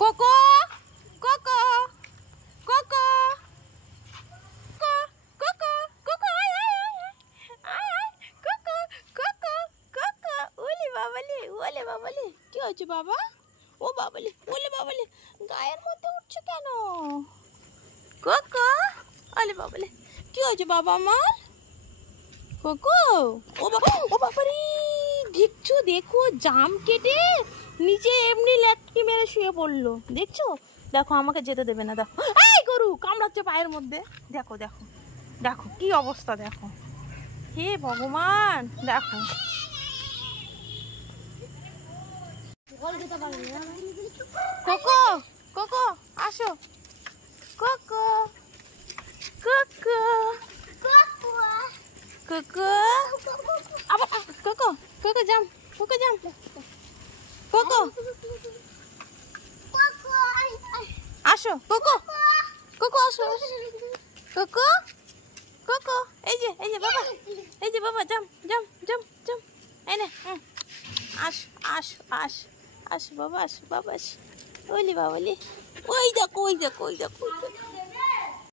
Cocoa cocoa cocoa cocoa cocoa আয় আয় আয় আয় কোকো কোকো কোকো ওলে বাবালে কি হচ্ছে বাবা? ও বাবালে ওলে বাবালে গায়ের মধ্যে উঠছে কেন? কোকো ওলে বাবালে কি হচ্ছে বাবা আমার? কোকো ও বাবারে দেখছো, দেখো জাম কেটে নিচে এমনি ল্যাটকি মেরে শুয়ে পড়লো। দেখছো, দেখো আমাকে যেতে দেবে না। দেখো এই গরু কামড়াচ্ছে পায়ের মধ্যে। দেখো দেখো দেখো কি অবস্থা, দেখো হে ভগবান। দেখো কোকো কোকো আসো, কোকো কোকো কোকো আবার কোকো কোকো জাম কোকো জাম কোকো আসো কোকো কোকো আসো কোকো কোকো এই যে বাবা, এই যে বাবা জাম জাম জাম জাম এই নে আসো আসো আসো আসো বাবা, আসো বাবা আসো। ওলি বাবালি ওই দেখো ওই দেখো ওই দেখো।